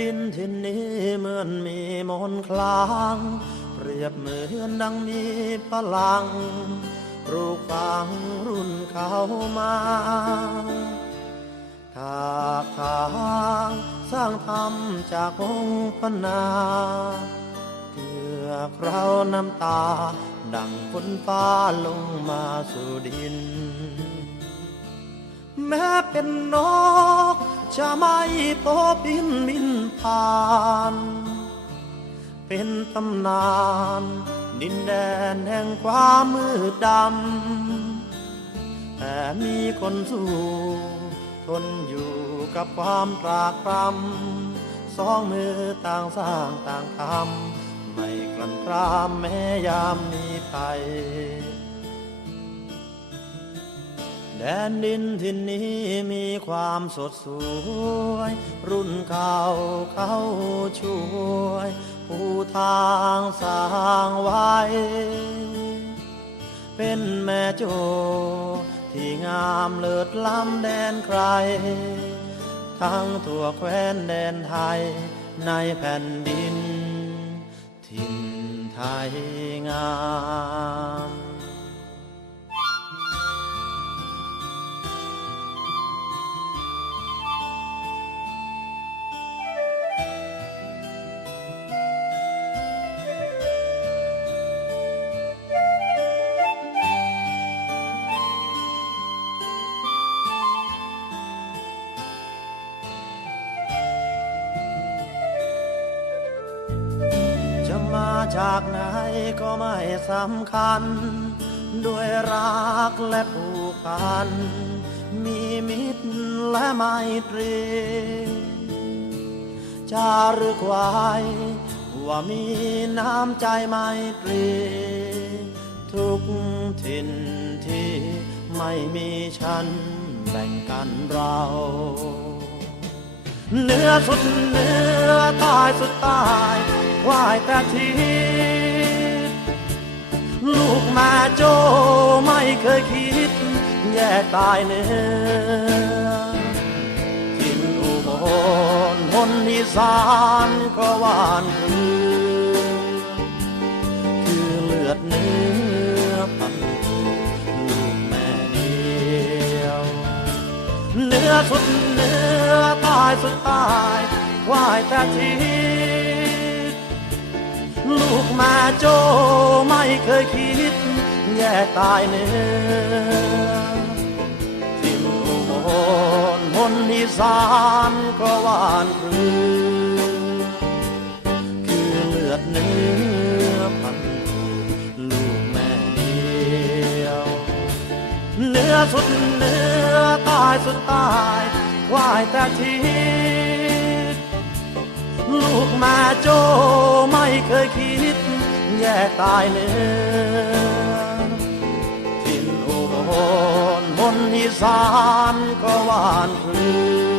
ดินที่นี้เหมือนมีมนคลาง เปรียบเหมือนดังมีพลังปลูกฝังรุ่นเขามาถากทางสร้างธรรมจากองค์พนาเกือเคราน้ำตา ดังฝนฟ้าลงมาสู่ดิน แม้เป็นนกจะไม่พบบินบินผ่าน เป็นตำนาน ดินแดนแห่งความมืดดำ แต่มีคนสู้ทนอยู่กับความตรากตรำสองมือต่างสร้างต่างทำไม่กลันกรามแม้ยามมีภัย แดนดินที่นี้มีความสดสวย รุ่นเก่าเขาช่วย ผู้ทางสร้างไว้ เป็นแม่โจ ที่งามเลิศล้ำแดนไกล ทั้งทั่วแคว้นแดนไทยในแผ่นดินถิ่นไทยงาม จาจากไหนก็ไม่สำคัญ ด้วยรักและผูกพัน มีมิตรและไมตรีจารึกไว้ว่ามีน้ำใจไมตรี ทุกถิ่นที่ไม่มีฉันแบ่งกันเราเนื้อสุดเนื้อใต้สุดต้ไหวแต่ทีลูกแม่โจไม่เคยคิด แยกตายเนื้อทินอุบลพนอีสานก็หวานคือคือเลือดเนื้อพันธุ์ลูกแม่เดียวเนื้อสุดเนื้อใต้สุดต้ไหวแต่ที ลูกแม่โจไม่เคยคิด แยกตายเนื้อทิมอุบลพนอีสานก็หวานคือคือเลือดเนื้อพันธุ์ลูกแม่เดียว เนื้อสุดเนื้อใต้สุดใต้ไหวแต่ที ลูกมาโจไม่เคยคิด แยกตายเนื้อทินอุบลมนอีสานก็หวานคลือ